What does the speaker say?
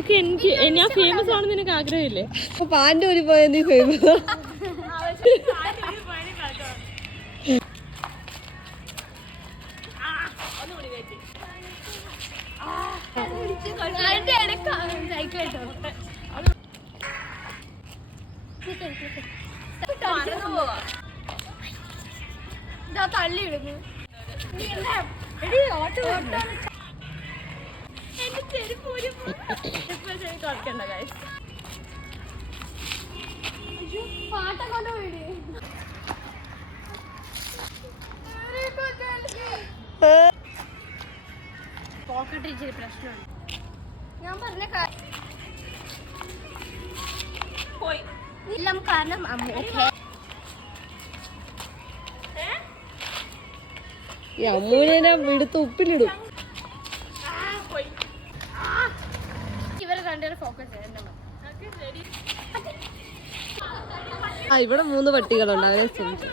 എനിക്ക് ഞാൻ ഫേമസ് ആണെന്ന് നിനക്ക് ആഗ്രഹമില്ലേ? പാൻ്റെ ഒരു പോയ നീ ഫേമസ്. തള്ളി വിടുന്നു. പാട്ടൊക്കെ വീട് പോക്കറ്റ് ഇച്ചിരി പ്രശ്നമുണ്ട്. ഞാൻ പറഞ്ഞ എല്ലാം കാരണം അമ്മൂനെ എടുത്ത് ഉപ്പിലിടും. ഇവരെ രണ്ടുപേരും ഫോക്കസ് ചെയ്യണ്ട. ഇവിടെ 3 പട്ടികളുണ്ട്, അവരെ ശ്രമിച്ചു.